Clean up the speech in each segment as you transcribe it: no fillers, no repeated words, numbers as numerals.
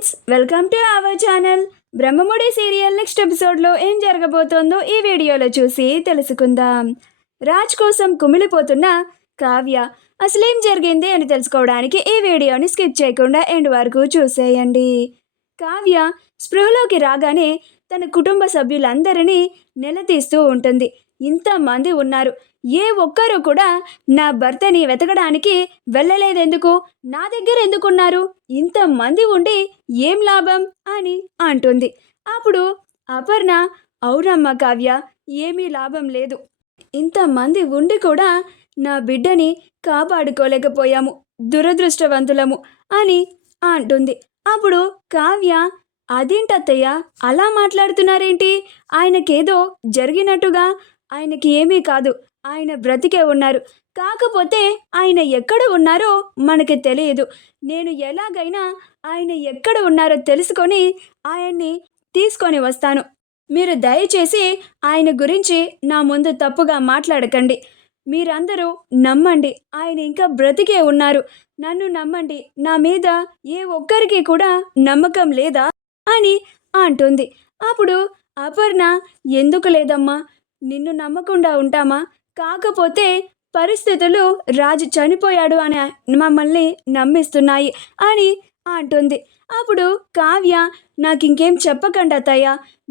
Friends, welcome to our channel. Brahmamudi serial next ఎపిసోడ్లో ఏం జరగబోతోందో ఈ వీడియోలో చూసి తెలుసుకుందాం. రాజ్ కోసం కుమిలిపోతున్న కావ్య అసలేం జరిగింది అని తెలుసుకోవడానికి ఈ వీడియోని స్కిప్ చేయకుండా ఎండ్ వరకు చూసేయండి. కావ్య స్పృహలోకి రాగానే తన కుటుంబ సభ్యులందరినీ నిలదీస్తూ ఉంటుంది. ఇంతమంది ఉన్నారు, ఏ ఒక్కరు కూడా నా భర్తని వెతకడానికి వెళ్ళలేదెందుకు, నా దగ్గర ఎందుకున్నారు, ఇంతమంది ఉండి ఏం లాభం అని అంటుంది. అప్పుడు అపర్ణ, అవునమ్మ కావ్య, ఏమీ లాభం లేదు, ఇంతమంది ఉండి కూడా నా బిడ్డని కాపాడుకోలేకపోయాము, దురదృష్టవంతులము అని అంటుంది. అప్పుడు కావ్య, అదేంటత్తయ్య అలా మాట్లాడుతున్నారేంటి, ఆయనకేదో జరిగినట్టుగా, ఆయనకి ఏమీ కాదు, ఆయన బ్రతికే ఉన్నారు, కాకపోతే ఆయన ఎక్కడ ఉన్నారో మనకి తెలియదు, నేను ఎలాగైనా ఆయన ఎక్కడ ఉన్నారో తెలుసుకొని ఆయన్ని తీసుకొని వస్తాను, మీరు దయచేసి ఆయన గురించి నా ముందు తప్పుగా మాట్లాడకండి, మీరందరూ నమ్మండి, ఆయన ఇంకా బ్రతికే ఉన్నారు, నన్ను నమ్మండి, నా మీద ఏ ఒక్కరికి కూడా నమ్మకం లేదా అని అంటుంది. అప్పుడు అపర్ణ, ఎందుకు లేదమ్మా, నిన్ను నమ్మకుండా ఉంటామా, కాకపోతే పరిస్థితులు రాజు చనిపోయాడు అని మమ్మల్ని నమ్మిస్తున్నాయి అని అంటుంది. అప్పుడు కావ్య, నాకు ఇంకేం చెప్పకండి అత్తయ్య,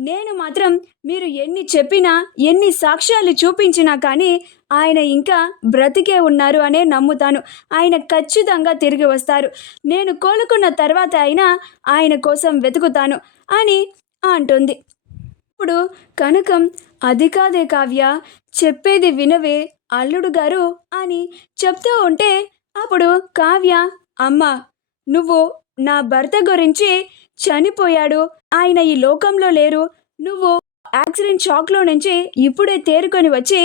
నేను మాత్రం మీరు ఎన్ని చెప్పినా ఎన్ని సాక్ష్యాలు చూపించినా కానీ ఆయన ఇంకా బ్రతికే ఉన్నారు అనే నమ్ముతాను, ఆయన ఖచ్చితంగా తిరిగి వస్తారు, నేను కోలుకున్న తర్వాత అయినా ఆయన కోసం వెతుకుతాను అని అంటుంది. ఇప్పుడు కనకం, అది కాదే కావ్య, చెప్పేది వినవే అల్లుడు గారు అని చెప్తూ ఉంటే అప్పుడు కావ్య, అమ్మ నువ్వు నా భర్త గురించి చనిపోయాడు, ఆయన ఈ లోకంలో లేరు, నువ్వు యాక్సిడెంట్ షాక్లో నుంచి ఇప్పుడే తేరుకొని వచ్చి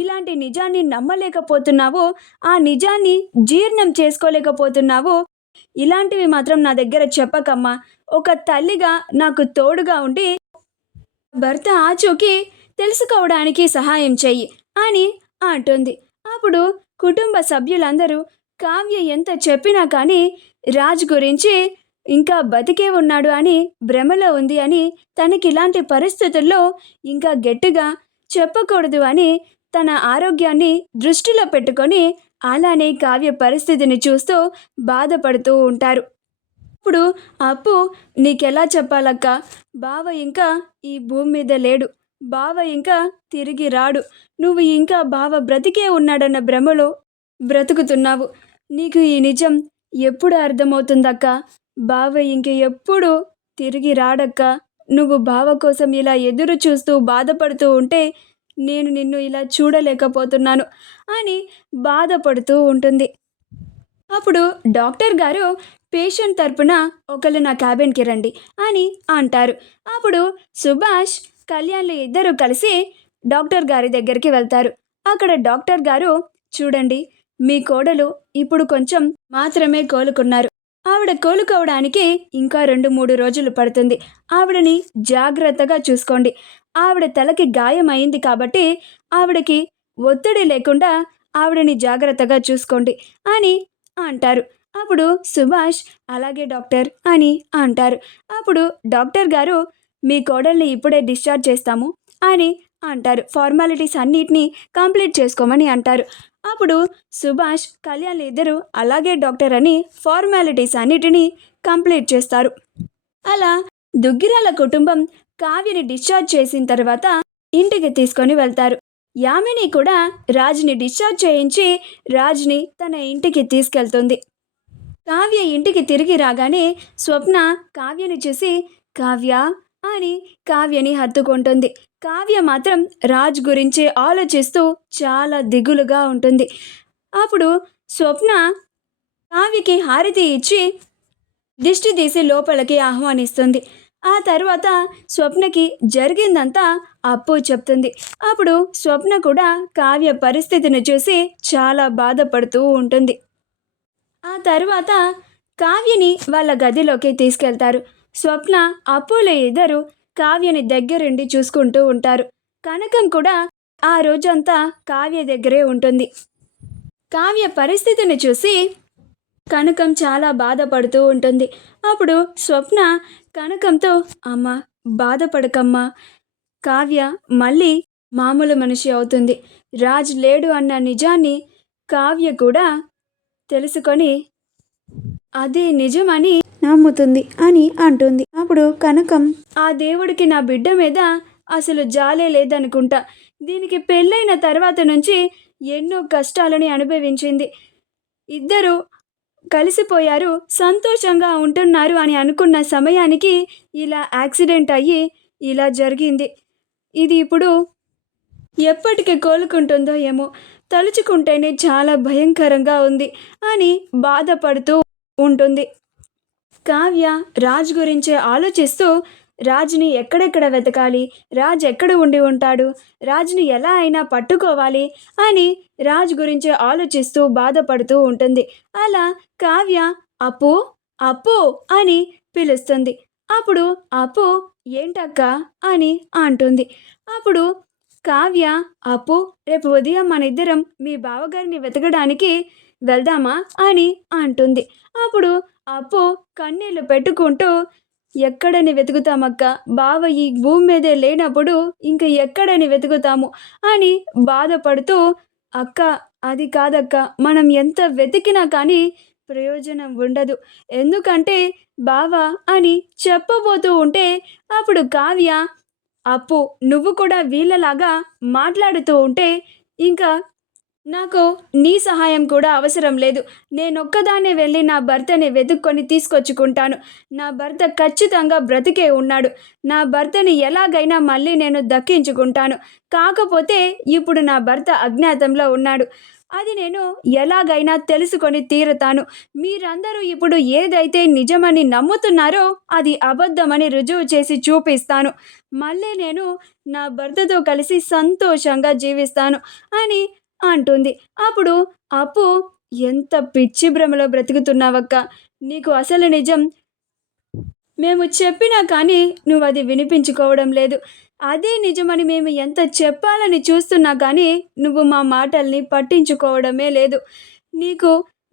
ఇలాంటి నిజాన్ని నమ్మలేకపోతున్నావు, ఆ నిజాన్ని జీర్ణం చేసుకోలేకపోతున్నావు, ఇలాంటివి మాత్రం నా దగ్గర చెప్పకమ్మా, ఒక తల్లిగా నాకు తోడుగా ఉండి భర్త ఆచూకీ తెలుసుకోవడానికి సహాయం చెయ్యి అని అంటుంది. అప్పుడు కుటుంబ సభ్యులందరూ కావ్య ఎంత చెప్పినా కానీ రాజ్ గురించి ఇంకా బతికే ఉన్నాడు అని భ్రమలో ఉంది అని, తనకి ఇలాంటి పరిస్థితుల్లో ఇంకా గట్టిగా చెప్పకూడదు అని తన ఆరోగ్యాన్ని దృష్టిలో పెట్టుకొని అలానే కావ్య పరిస్థితిని చూస్తూ బాధపడుతూ ఉంటారు. ఇప్పుడు అప్పు, నీకెలా చెప్పాలక్క, బావ ఇంకా ఈ భూమి మీద లేడు, బావ ఇంకా తిరిగి రాడు, నువ్వు ఇంకా బావ బ్రతికే ఉన్నాడన్న భ్రమలో బ్రతుకుతున్నావు, నీకు ఈ నిజం ఎప్పుడు అర్థమవుతుందక్క, బావ ఇంక ఎప్పుడు తిరిగి రాడక్క, నువ్వు బావ కోసం ఇలా ఎదురు చూస్తూ బాధపడుతూ ఉంటే నేను నిన్ను ఇలా చూడలేకపోతున్నాను అని బాధపడుతూ ఉంటుంది. అప్పుడు డాక్టర్ గారు, పేషెంట్ తరపున ఒకళ్ళు నా క్యాబిన్కి రండి అని అంటారు. అప్పుడు సుభాష్, కళ్యాణ్లు ఇద్దరు కలిసి డాక్టర్ గారి దగ్గరికి వెళ్తారు. అక్కడ డాక్టర్ గారు, చూడండి మీ కోడలు ఇప్పుడు కొంచెం మాత్రమే కోలుకున్నారు, ఆవిడ కోలుకోవడానికి ఇంకా 2-3 రోజులు పడుతుంది, ఆవిడని జాగ్రత్తగా చూసుకోండి, ఆవిడ తలకి గాయం అయింది కాబట్టి ఆవిడకి ఒత్తిడి లేకుండా ఆవిడని జాగ్రత్తగా చూసుకోండి అని అంటారు. అప్పుడు సుభాష్, అలాగే డాక్టర్ అని అంటారు. అప్పుడు డాక్టర్ గారు, మీ కోడల్ని ఇప్పుడే డిశ్చార్జ్ చేస్తాము అని అంటారు, ఫార్మాలిటీస్ అన్నిటినీ కంప్లీట్ చేసుకోమని అంటారు. అప్పుడు సుభాష్, కళ్యాణ్ ఇద్దరు అలాగే డాక్టర్ అని ఫార్మాలిటీస్ అన్నిటినీ కంప్లీట్ చేస్తారు. అలా దుగ్గిరాల కుటుంబం కావ్యని డిశ్చార్జ్ చేసిన తర్వాత ఇంటికి తీసుకొని వెళ్తారు. యామిని కూడా రాజ్ని డిశ్చార్జ్ చేయించి రాజ్ని తన ఇంటికి తీసుకెళ్తుంది. కావ్య ఇంటికి తిరిగి రాగానే స్వప్న కావ్యని చూసి, కావ్య అని కావ్యని హత్తుకుంటుంది. కావ్య మాత్రం రాజ్ గురించి ఆలోచిస్తూ చాలా దిగులుగా ఉంటుంది. అప్పుడు స్వప్న కావ్యకి హారతి ఇచ్చి దిష్టి తీసి లోపలికి ఆహ్వానిస్తుంది. ఆ తర్వాత స్వప్నకి జరిగిందంతా అప్పు చెప్తుంది. అప్పుడు స్వప్న కూడా కావ్య పరిస్థితిని చూసి చాలా బాధపడుతూ ఉంటుంది. ఆ తర్వాత కావ్యని వాళ్ళ గదిలోకి తీసుకెళ్తారు. స్వప్న, అప్పులు ఇద్దరు కావ్యని దగ్గరుండి చూసుకుంటూ ఉంటారు. కనకం కూడా ఆ రోజంతా కావ్య దగ్గరే ఉంటుంది. కావ్య పరిస్థితిని చూసి కనకం చాలా బాధపడుతూ ఉంటుంది. అప్పుడు స్వప్న కనకంతో, అమ్మ బాధపడకమ్మా, కావ్య మళ్ళీ మామూలు మనిషి అవుతుంది. రాజ్ లేడు అన్న నిజాన్ని కావ్య కూడా తెలుసుకొని అదే నిజమని నమ్ముతుంది అని అంటుంది. అప్పుడు కనకం, ఆ దేవుడికి నా బిడ్డ మీద అసలు జాలే లేదనుకుంటా. దీనికి పెళ్ళైన తర్వాత నుంచి ఎన్నో కష్టాలని అనుభవించింది. ఇద్దరు కలిసిపోయారు, సంతోషంగా ఉంటున్నారు అని అనుకున్న సమయానికి ఇలా యాక్సిడెంట్ అయ్యి ఇలా జరిగింది. ఇది ఇప్పుడు ఎప్పటికి కోలుకుంటుందో ఏమో, తలుచుకుంటేనే చాలా భయంకరంగా ఉంది అని బాధపడుతూ ఉంటుంది. కావ్య రాజ్ గురించే ఆలోచిస్తూ రాజ్ని ఎక్కడెక్కడ వెతకాలి, రాజ్ ఎక్కడ ఉండి ఉంటాడు, రాజ్ని ఎలా అయినా పట్టుకోవాలి అని రాజ్ గురించే ఆలోచిస్తూ బాధపడుతూ ఉంటుంది. అలా కావ్య అప్పు అప్పు అని పిలుస్తుంది. అప్పుడు అప్పు ఏంటక్క అని అంటుంది. అప్పుడు కావ్య, అప్పు రేపు ఉదయం మన ఇద్దరం మీ బావగారిని వెతకడానికి వెళ్దామా అని అంటుంది. అప్పుడు అప్పు కన్నీళ్లు పెట్టుకుంటూ, ఎక్కడని వెతుకుతామక్క, బావ ఈ భూమి మీదే లేనప్పుడు ఇంక ఎక్కడని వెతుకుతాము అని బాధపడుతూ, అక్క అది కాదక్క, మనం ఎంత వెతికినా కానీ ప్రయోజనం ఉండదు. ఎందుకంటే బావ అని చెప్పబోతూ ఉంటే అప్పుడు కావ్య, అప్పు నువ్వు కూడా వీళ్ళలాగా మాట్లాడుతూ ఉంటే ఇంకా నాకు నీ సహాయం కూడా అవసరం లేదు. నేనొక్కదాన్నే వెళ్ళి నా భర్తని వెతుక్కొని తీసుకొచ్చుకుంటాను. నా భర్త ఖచ్చితంగా బ్రతికే ఉన్నాడు. నా భర్తని ఎలాగైనా మళ్ళీ నేను దక్కించుకుంటాను. కాకపోతే ఇప్పుడు నా భర్త అజ్ఞాతంలో ఉన్నాడు. అది నేను ఎలాగైనా తెలుసుకొని తీరుతాను. మీరందరూ ఇప్పుడు ఏదైతే నిజమని నమ్ముతున్నారో అది అబద్ధమని రుజువు చేసి చూపిస్తాను. మళ్ళీ నేను నా భర్తతో కలిసి సంతోషంగా జీవిస్తాను అని అంటుంది. అప్పుడు అప్పు, ఎంత పిచ్చి భ్రమలో బ్రతుకుతున్నావక్క, నీకు అసలు నిజం మేము చెప్పినా కానీ నువ్వు అది వినిపించుకోవడం లేదు. అదే నిజమని మేము ఎంత చెప్పాలని చూస్తున్నా కానీ నువ్వు మా మాటల్ని పట్టించుకోవడమే లేదు. నీకు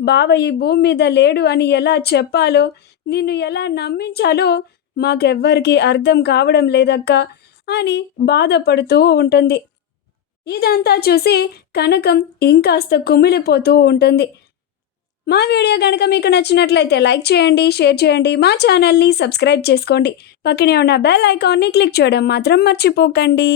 బావ ఈ భూమి మీద లేడు అని ఎలా చెప్పాలో, నిన్ను ఎలా నమ్మించాలో మాకెవ్వరికీ అర్థం కావడం లేదక్క అని బాధపడుతూ ఉంటుంది. ఇదంతా చూసి కనకం ఇంకాస్త కుమిలిపోతూ ఉంటుంది. మా వీడియో కనుక మీకు నచ్చినట్లయితే లైక్ చేయండి, షేర్ చేయండి, మా ఛానల్ని సబ్స్క్రైబ్ చేసుకోండి. పక్కనే ఉన్న బెల్ ఐకాన్ని క్లిక్ చేయడం మాత్రం మర్చిపోకండి.